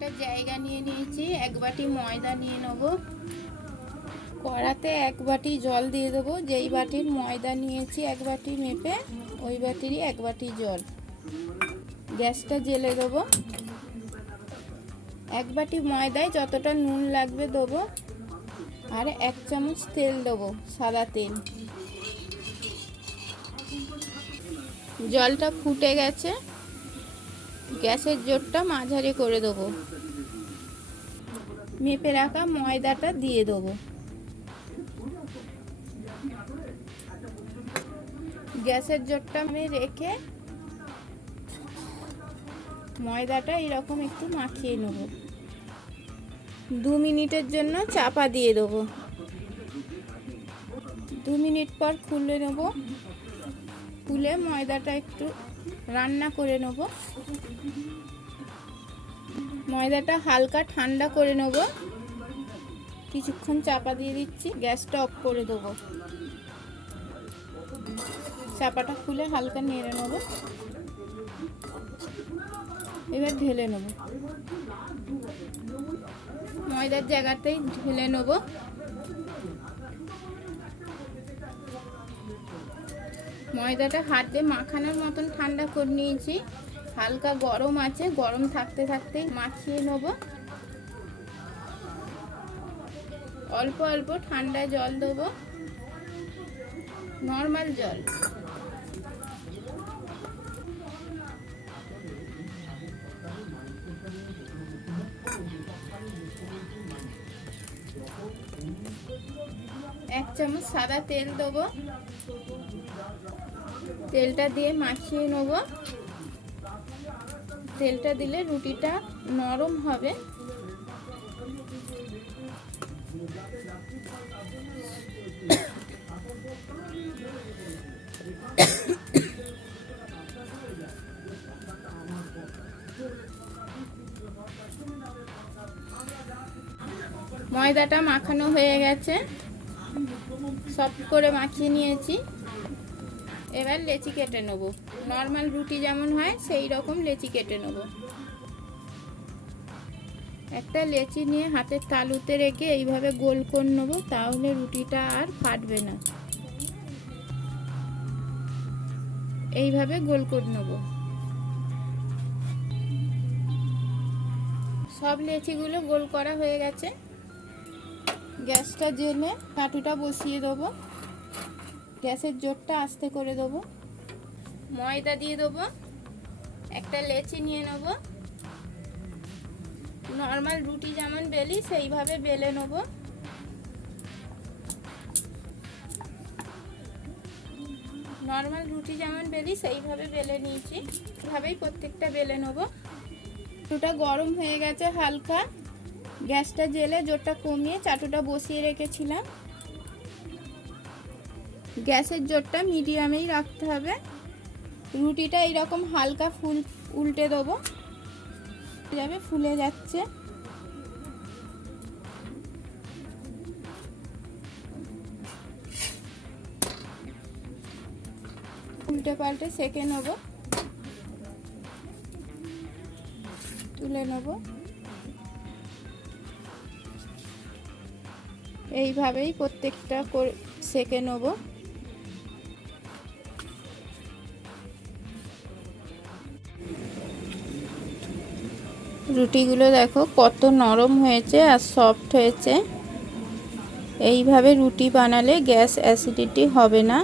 একটা জায়গা নিয়ে নিয়েছি, 1 বাটি ময়দা নিয়ে নেব। কড়াতে 1 বাটি জল দিয়ে দেবো। যেই বাটির ময়দা নিয়েছি 1 বাটি মেপে, ওই বাটিরই 1 বাটি জল। গ্যাসটা জ্বেলে দেবো। 1 বাটি ময়দায় যতটা নুন লাগবে দেবো, আর 1 চামচ তেল দেবো, সাদা তেল। জলটা ফুটে গেছে, গ্যাসের জোরটা মাঝারি করে দেবো। মেপে রাখা ময়দাটা দিয়ে দেবো। গ্যাসের জোরটা আমি রেখে ময়দাটা এরকম একটু মাখিয়ে নেব। 2 মিনিটের জন্য চাপা দিয়ে দেবো। 2 মিনিট পর খুলে নেব। খুলে ময়দাটা একটু রান্না করে নেব। ময়দাটা হালকা ঠান্ডা করে নেব। কিছুক্ষণ চাপা দিয়ে দিচ্ছি, গ্যাসটা অফ করে দেবো। চাপাটা খুলে হালকা নেড়ে নেব। এবার ঢেলে নেব। ময়দার জায়গাতেই ঢেলে নেব। ময়দাটা হাতে মাখানোর মতন ঠান্ডা করে নিয়েছি। হালকা গরম আছে, গরম থাকতে থাকতেই মাখিয়ে নেব। অল্প অল্প ঠান্ডা জল দেবো, নর্মাল জল। এক চামচ সাদা তেল দেবো। তেলটা দিয়ে মাখিয়ে নেব। তেলটা দিলে রুটিটা নরম হবে। ময়দাটা মাখানো হয়ে গেছে, সফট করে মাখিয়ে নিয়েছি। এবার লেচি কেটে নেব। নর্মাল রুটি যেমন হয় সেই রকম লেচি কেটে নেব। একটা লেচি নিয়ে হাতের তালুতে রেখে এইভাবে গোল করে নেব, তাহলে রুটিটা আর ফাটবে না। এইভাবে গোল করে নেব। সব লেচিগুলো গোল করা হয়ে গেছে। গ্যাসটা জ্বেলে কাঠুটা বসিয়ে দেবো। গ্যাসের জোরটা আস্তে করে দেবো। ময়দা দিয়ে দেবো। একটা লেচি নিয়ে নেব। নর্মাল রুটি যেমন বেলি সেইভাবে বেলে নেব। নর্মাল রুটি যেমন বেলি সেইভাবে বেলে নিয়েছি। এভাবেই প্রত্যেকটা বেলে নেব। চাটুটা গরম হয়ে গেছে হালকা। গ্যাসটা জ্বেলে জোরটা কমিয়ে চাটুটা বসিয়ে রেখেছিলাম। গ্যাসের জোরটা মিডিয়ামেই রাখতে হবে। রুটিটা এইরকম হালকা উল্টে দেবো, যাবে ফুলে যাচ্ছে। উল্টে পাল্টে সেঁকে নেব, তুলে নেব। এইভাবেই প্রত্যেকটা করে সেঁকে নেব। রুটিগুলো দেখো কত নরম হয়েছে আর সফট হয়েছে। এইভাবে রুটি বানালে গ্যাস অ্যাসিডিটি হবে না।